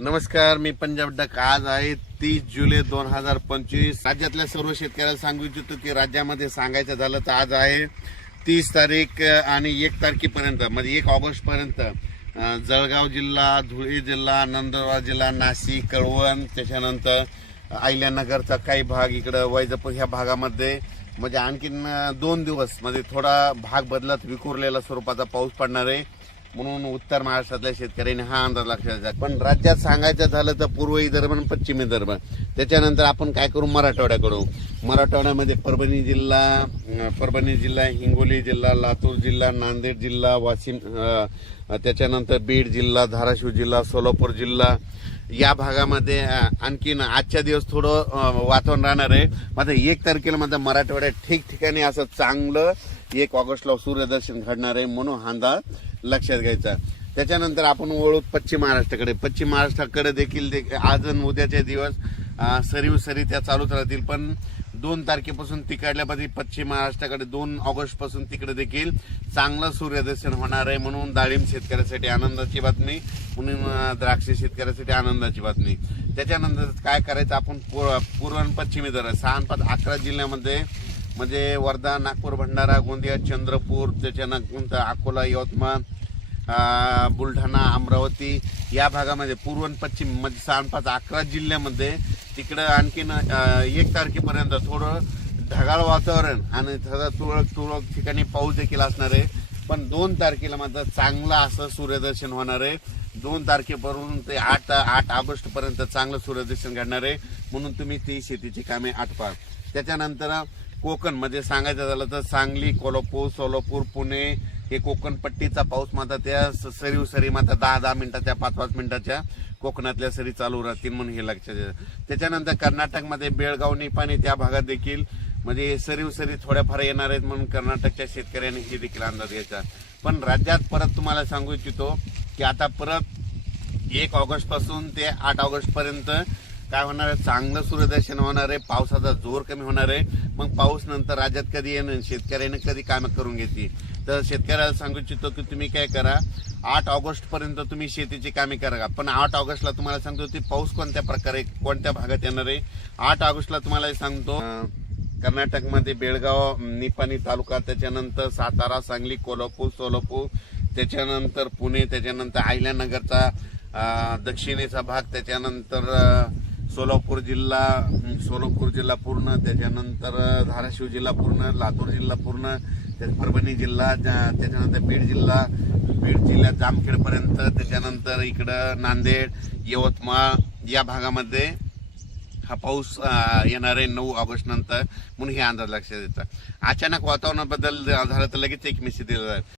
नमस्कार मी पंजाब डक आज आहे तीस जुलै दोन हजार पंचवीस राज्यातल्या सर्व शेतकऱ्याला सांगू इच्छितो की राज्यामध्ये सांगायचं झालं तर आज आहे तीस तारीख आणि एक तारखेपर्यंत म्हणजे एक ऑगस्टपर्यंत जळगाव जिल्हा धुळे जिल्हा नंदुरबार जिल्हा नाशिक कळवण त्याच्यानंतर आयल्यानगरचा काही भाग इकडं वैजापूर ह्या भागामध्ये म्हणजे आणखीन दोन दिवस म्हणजे थोडा भाग बदलत विखुरलेला स्वरूपाचा पाऊस पडणार आहे म्हणून उत्तर महाराष्ट्रातल्या शेतकऱ्यांनी हा अंदाज लक्षात पण राज्यात सांगायचं झालं तर पूर्व दरम्यान पश्चिमी पश्चिम त्याच्यानंतर आपण काय करू मराठवाड्याकडून मराठवाड्यामध्ये परभणी जिल्हा परभणी जिल्हा हिंगोली जिल्हा लातूर जिल्हा नांदेड जिल्हा वाशिम त्याच्यानंतर बीड जिल्हा धाराशिव जिल्हा सोलापूर जिल्हा या भागामध्ये आणखीन आजच्या दिवस थोडं वातावरण राहणार आहे मात्र एक तारखेला मात्र मराठवाड्यात ठिकठिकाणी असं चांगलं एक ऑगस्टला सूर्यदर्शन घडणार आहे म्हणून हांदा लक्षात घ्यायचा त्याच्यानंतर आपण ओळख पश्चिम महाराष्ट्राकडे पश्चिम महाराष्ट्राकडे देखील देखील आज उद्याचे दिवस सरीव सरी त्या चालूच राहतील पण दोन तारखेपासून तिकडल्यापासून पश्चिम महाराष्ट्राकडे दोन ऑगस्ट पासून तिकडे देखील चांगलं सूर्यदर्शन होणार आहे म्हणून डाळिंब शेतकऱ्यासाठी आनंदाची बातमी म्हणून द्राक्ष शेतकऱ्यासाठी आनंदाची बातमी त्याच्यानंतर काय करायचं आपण पूर्व आणि पश्चिमी दर सहा अकरा जिल्ह्यामध्ये म्हणजे वर्धा नागपूर भंडारा गोंदिया चंद्रपूर त्याच्यानंतर अकोला यवतमाळ बुलढाणा अमरावती या भागामध्ये पूर्व पश्चिम म्हणजे सहा पाच अकरा जिल्ह्यामध्ये तिकडं आणखीन एक तारखेपर्यंत थोडं ढगाळ वातावरण आणि थोडा तुरळक तुरळक ठिकाणी पाऊस देखील असणार आहे पण दोन तारखेला मात्र चांगलं असं सूर्यदर्शन होणार आहे दोन तारखेपासून ते आठ आठ ऑगस्ट पर्यंत चांगलं सूर्यदर्शन घडणार आहे म्हणून तुम्ही ती शेतीची कामे आटपा त्याच्यानंतर कोकण म्हणजे सांगायचं झालं तर सांगली कोल्हापूर सोलापूर पुणे हे कोकणपट्टीचा पाऊस माता त्या सरी सरी माता दहा दहा मिनिटाच्या पाच पाच मिनिटाच्या कोकणातल्या सरी चालू राहतील म्हणून हे लक्षात त्याच्यानंतर कर्नाटकमध्ये बेळगाव निपाणी त्या भागात देखील म्हणजे सरीव सरी थोड्याफार येणार आहेत म्हणून कर्नाटकच्या शेतकऱ्यांनी हे देखील अंदाज घ्यायचा पण राज्यात परत तुम्हाला सांगू इच्छितो की आता परत एक ऑगस्ट पासून ते आठ ऑगस्ट पर्यंत काय होणार आहे चांगलं सूर्यदर्शन होणार आहे पावसाचा जोर कमी होणार आहे मग पाऊस नंतर राज्यात कधी येणं शेतकऱ्याने कधी कामं करून घेतली तर शेतकऱ्याला सांगू इच्छितो की तुम्ही काय करा आठ ऑगस्ट पर्यंत तुम्ही शेतीची कामे करा पण आठ ऑगस्टला तुम्हाला सांगतो की पाऊस कोणत्या प्रकारे कोणत्या भागात येणार आहे आठ ऑगस्टला तुम्हाला सांगतो कर्नाटकमध्ये बेळगाव निपाणी तालुका त्याच्यानंतर सातारा सांगली कोल्हापूर सोलापूर त्याच्यानंतर पुणे त्याच्यानंतर आहिल्यानगरचा दक्षिणेचा भाग त्याच्यानंतर सोलापूर जिल्हा सोलापूर जिल्हा पूर्ण त्याच्यानंतर धाराशिव जिल्हा पूर्ण लातूर जिल्हा पूर्ण परभणी जिल्हा त्याच्यानंतर बीड जिल्हा बीड जिल्ह्यात जामखेडपर्यंत त्याच्यानंतर इकडं नांदेड यवतमाळ या भागामध्ये हा पाऊस येणार आहे नऊ ऑगस्ट नंतर म्हणून हे अंदाज लक्षात येतात अचानक वातावरणाबद्दल बदल झालं तर लगेच एक मेसेज दिला जाईल